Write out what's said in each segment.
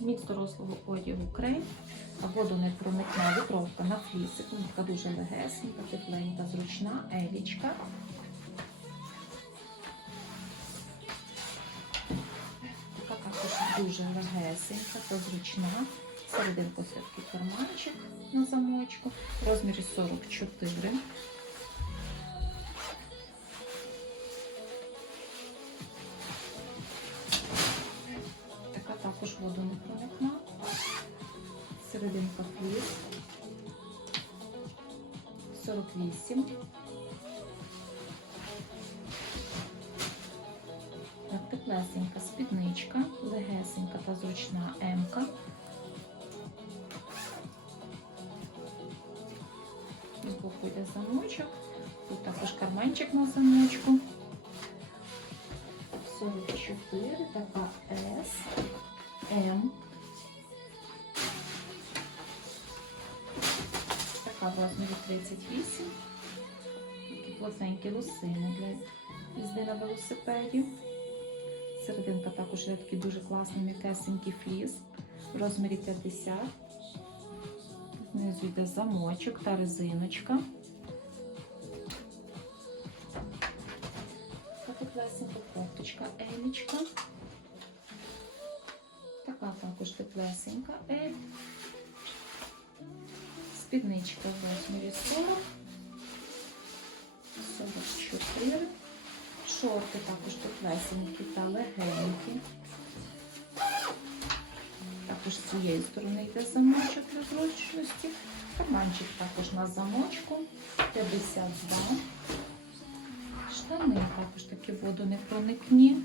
міць дорослого одягу крем та водонепроникна витровка на флісик. Ну, така дуже легесенька, тепленька, зручна, елічка. Така також дуже легесенька, та зручна. Серединку все-таки карманчик на замочку. Розмір 44. також воду не проникна, серединка плюс, 48. Так, теплесенька спідничка, легесенька та зручна М-ка. Буде замочок, тут також карманчик на замочку. 44, така S. М. Така в розмірі 38. Такі плотненькі лосини для їзди на велосипеді. Серединка також є такий дуже класний м'якесенький фліс в розмірі 50. Знизу йде замочок та резиночка. Така теплесенька кофточка Елічка. Також теплесенька Ель. Спідничка в розмірі 40. 44. Шорти також теплесенькі та легенькі. Також з цієї сторони йде замочок для зручності. Карманчик також на замочку. 52. Штани також такі водонепроникні.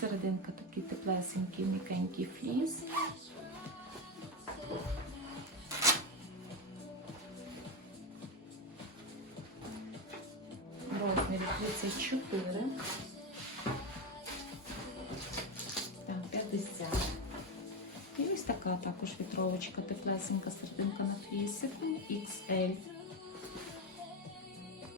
Серединка такий теплесенький, м'якенький фліс. В розмірі 34. Там 50. І ось така також вітровочка теплесенька серединка на флісику XL.